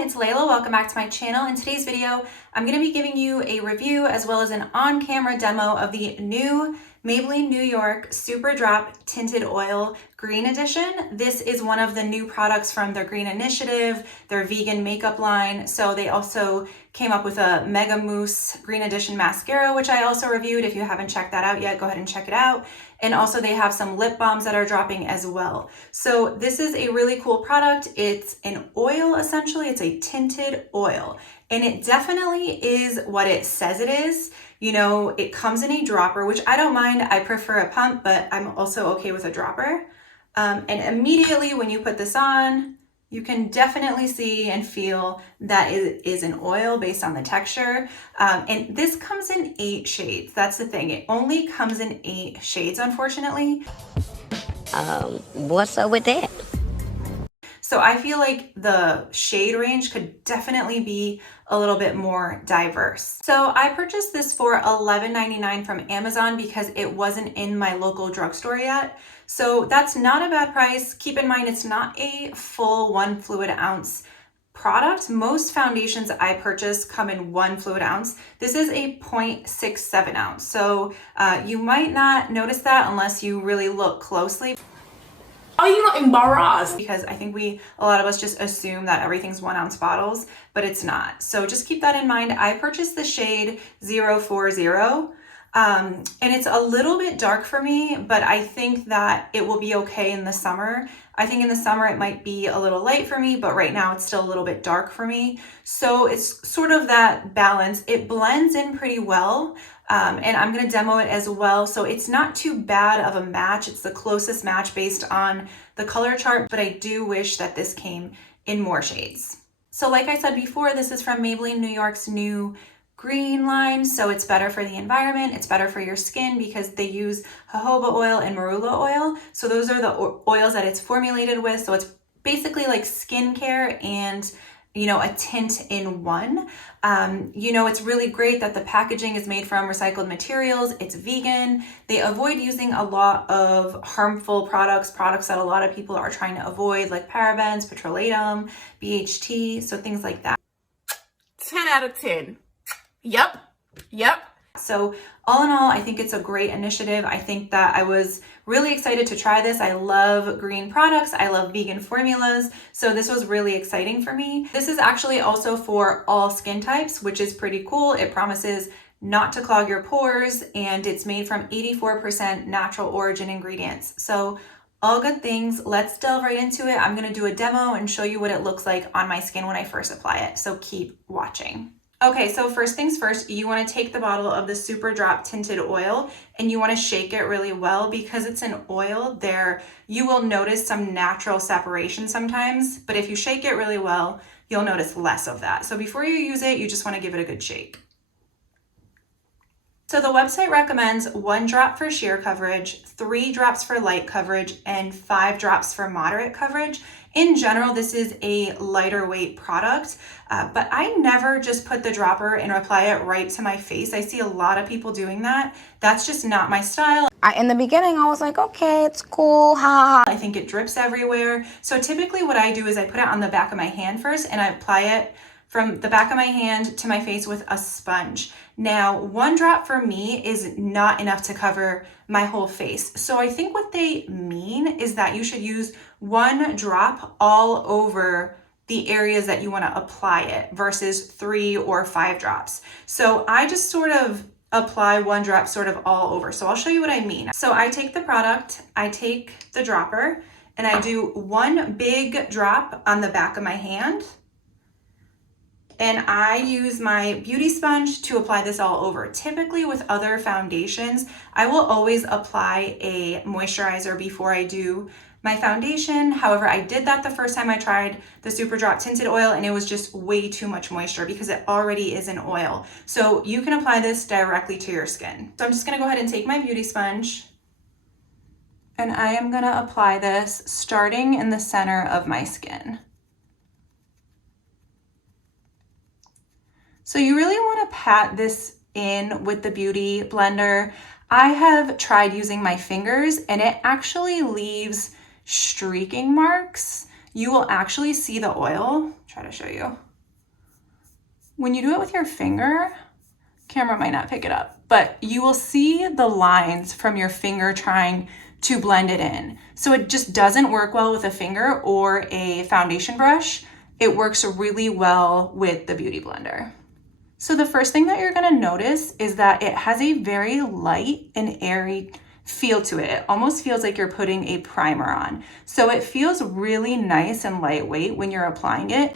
it's Laila. Welcome back to my channel. In today's video, I'm going to be giving you a review as well as an on-camera demo of the new Maybelline New York SUPERDROP Tinted Oil Green Edition. This is one of the new products from their Green Initiative, their vegan makeup line. So they also came up with a Mega Mousse Green Edition mascara, which I also reviewed. If you haven't checked that out yet, go ahead and check it out. And also they have some lip balms that are dropping as well. So this is a really cool product. It's an oil, essentially. It's a tinted oil. And it definitely is what it says it is. You know, it comes in a dropper, which I don't mind. I prefer a pump, but I'm also okay with a dropper. And immediately when you put this on, you can definitely see and feel that it is an oil based on the texture. And this comes in 8 shades. That's the thing. It only comes in 8 shades, unfortunately. What's up with that? So I feel like the shade range could definitely be a little bit more diverse. So I purchased this for $11.99 from Amazon because it wasn't in my local drugstore yet. So that's not a bad price. Keep in mind, it's not a full 1 fluid ounce product. Most foundations I purchase come in 1 fluid ounce. This is a 0.67 ounce. So you might not notice that unless you really look closely. Are you not embarrassed? Because I think a lot of us just assume that everything's 1 ounce bottles, but it's not. So just keep that in mind. I purchased the shade 040. And it's a little bit dark for me, but I think that it will be okay in the summer. I think in the summer it might be a little light for me, but right now it's still a little bit dark for me. So it's sort of that balance. It blends in pretty well. And I'm going to demo it as well. So it's not too bad of a match. It's the closest match based on the color chart, but I do wish that this came in more shades. So like I said before, this is from Maybelline New York's new green line. So it's better for the environment. It's better for your skin because they use jojoba oil and marula oil. So those are the oils that it's formulated with. So it's basically like skincare and, you know, a tint in one. You know, it's really great that the packaging is made from recycled materials. It's vegan. They avoid using a lot of harmful products that a lot of people are trying to avoid, like parabens, petrolatum, BHT, so things like that. 10 out of 10. Yep. So all in all, I think it's a great initiative. I think that I was really excited to try this. I love green products. I love vegan formulas. So this was really exciting for me. This is actually also for all skin types, which is pretty cool. It promises not to clog your pores, and it's made from 84% natural origin ingredients. So all good things. Let's delve right into it. I'm going to do a demo and show you what it looks like on my skin when I first apply it. So keep watching. Okay, so first things first, you want to take the bottle of the SUPERDROP Tinted Oil and you want to shake it really well. Because it's an oil, you will notice some natural separation sometimes, but if you shake it really well, you'll notice less of that. So before you use it, you just want to give it a good shake. So the website recommends 1 drop for sheer coverage, 3 drops for light coverage, and 5 drops for moderate coverage. In general, this is a lighter weight product, but I never just put the dropper and apply it right to my face. I see a lot of people doing that. That's just not my style. In the beginning, I was like, okay, it's cool, ha. I think it drips everywhere. So typically what I do is I put it on the back of my hand first and I apply it from the back of my hand to my face with a sponge. Now, 1 drop for me is not enough to cover my whole face. So I think what they mean is that you should use 1 drop all over the areas that you want to apply it versus 3 or 5 drops. So I just sort of apply 1 drop sort of all over. So I'll show you what I mean. So I take the product, I take the dropper, and I do 1 big drop on the back of my hand. And I use my beauty sponge to apply this all over. Typically with other foundations, I will always apply a moisturizer before I do my foundation. However, I did that the first time I tried the SUPERDROP Tinted Oil and it was just way too much moisture because it already is an oil. So you can apply this directly to your skin. So I'm just gonna go ahead and take my beauty sponge and I am gonna apply this starting in the center of my skin. So you really want to pat this in with the Beauty blender. I have tried using my fingers and it actually leaves streaking marks. You will actually see the oil. Try to show you. when you do it with your finger, camera might not pick it up, but you will see the lines from your finger trying to blend it in. So it just doesn't work well with a finger or a foundation brush. It works really well with the Beauty Blender. So the first thing that you're gonna notice is that it has a very light and airy feel to it. It almost feels like you're putting a primer on. So it feels really nice and lightweight when you're applying it.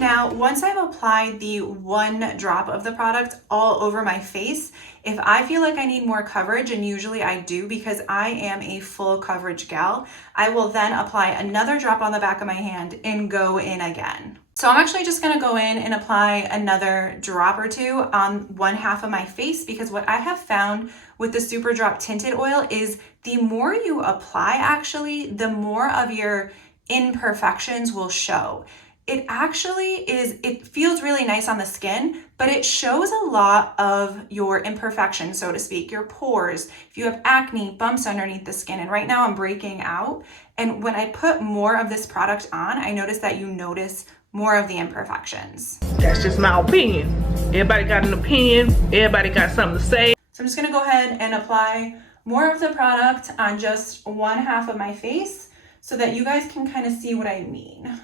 Now, once I've applied the one drop of the product all over my face, if I feel like I need more coverage, and usually I do because I am a full coverage gal, I will then apply another drop on the back of my hand and go in again. So I'm actually just gonna go in and apply another drop or two on one half of my face, because what I have found with the SUPERDROP Tinted Oil is the more you apply, actually, the more of your imperfections will show. It actually it feels really nice on the skin, but it shows a lot of your imperfections, so to speak, your pores. If you have acne, bumps underneath the skin, and right now I'm breaking out. And when I put more of this product on, I notice that you notice more of the imperfections. That's just my opinion. Everybody got an opinion. Everybody got something to say. So I'm just gonna go ahead and apply more of the product on just one half of my face so that you guys can kind of see what I mean.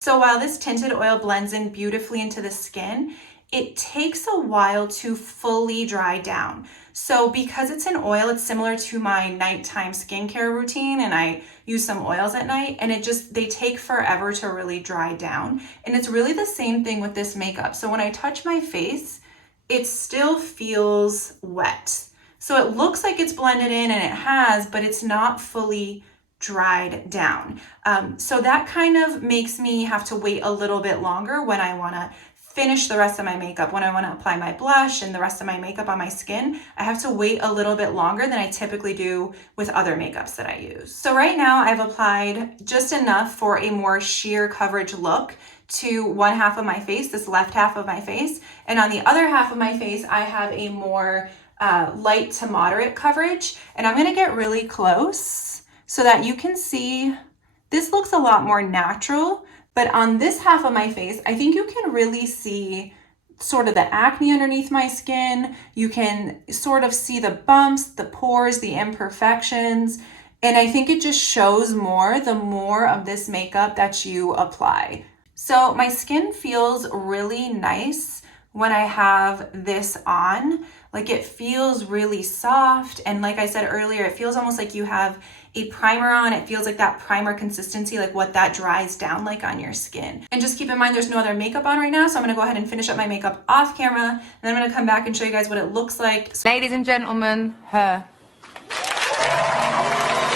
So while this tinted oil blends in beautifully into the skin, it takes a while to fully dry down. So because it's an oil, it's similar to my nighttime skincare routine, and I use some oils at night, and they take forever to really dry down. And it's really the same thing with this makeup. So when I touch my face, it still feels wet. So it looks like it's blended in, and it has, but it's not fully dried down. So that kind of makes me have to wait a little bit longer when I want to finish the rest of my makeup. When I want to apply my blush and the rest of my makeup on my skin, I have to wait a little bit longer than I typically do with other makeups that I use. So right now I've applied just enough for a more sheer coverage look to one half of my face, this left half of my face. And on the other half of my face, I have a more light to moderate coverage. And I'm going to get really close so that you can see this looks a lot more natural, but on this half of my face, I think you can really see sort of the acne underneath my skin. You can sort of see the bumps, the pores, the imperfections, and I think it just shows more the more of this makeup that you apply. So my skin feels really nice when I have this on. Like, it feels really soft, and like I said earlier, it feels almost like you have a primer on. It feels like that primer consistency, like what that dries down like on your skin. And just keep in mind there's no other makeup on right now, so I'm gonna go ahead and finish up my makeup off camera, and then I'm gonna come back and show you guys what it looks like. Ladies and gentlemen, her.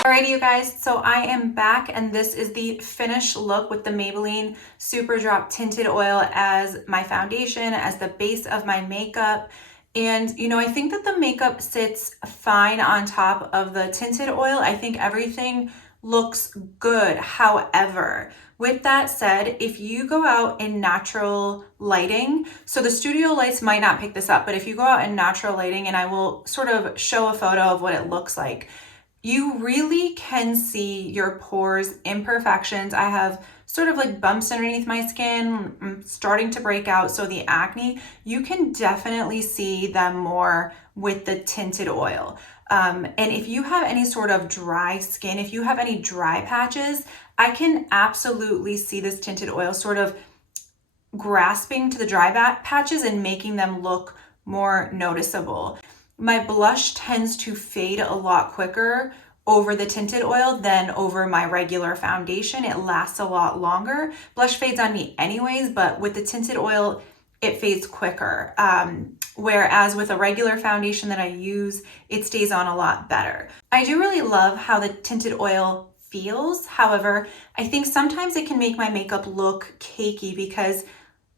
Alrighty, you guys, so I am back, and this is the finished look with the Maybelline SUPERDROP Tinted Oil as my foundation, as the base of my makeup. And, you know, I think that the makeup sits fine on top of the tinted oil. I think everything looks good. However, with that said, if you go out in natural lighting, so the studio lights might not pick this up, but if you go out in natural lighting, and I will sort of show a photo of what it looks like, you really can see your pores, imperfections. I have sort of like bumps underneath my skin. I'm starting to break out. So the acne, you can definitely see them more with the tinted oil. And if you have any sort of dry skin, if you have any dry patches, I can absolutely see this tinted oil sort of grasping to the dry patches and making them look more noticeable. My blush tends to fade a lot quicker over the tinted oil than over my regular foundation. It lasts a lot longer. Blush fades on me anyways, but with the tinted oil, it fades quicker. Whereas with a regular foundation that I use, it stays on a lot better. I do really love how the tinted oil feels. However, I think sometimes it can make my makeup look cakey because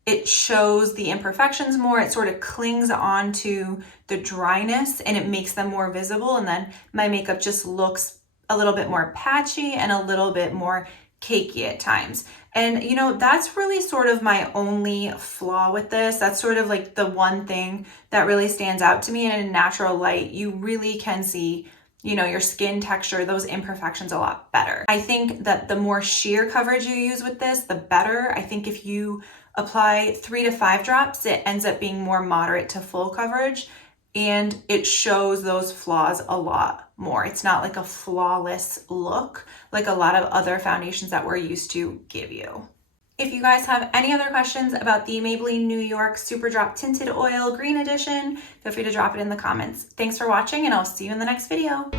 it shows the imperfections more. It sort of clings onto the dryness and it makes them more visible. And then my makeup just looks a little bit more patchy and a little bit more cakey at times. And you know, that's really sort of my only flaw with this. That's sort of like the one thing that really stands out to me. And in a natural light, you really can see, you know, your skin texture, those imperfections a lot better. I think that the more sheer coverage you use with this, the better. I think if you apply 3 to 5 drops, it ends up being more moderate to full coverage, and it shows those flaws a lot more. It's not like a flawless look like a lot of other foundations that we're used to give you. If you guys have any other questions about the Maybelline New York Superdrop Tinted Oil Green Edition, feel free to drop it in the comments. Thanks for watching, and I'll see you in the next video.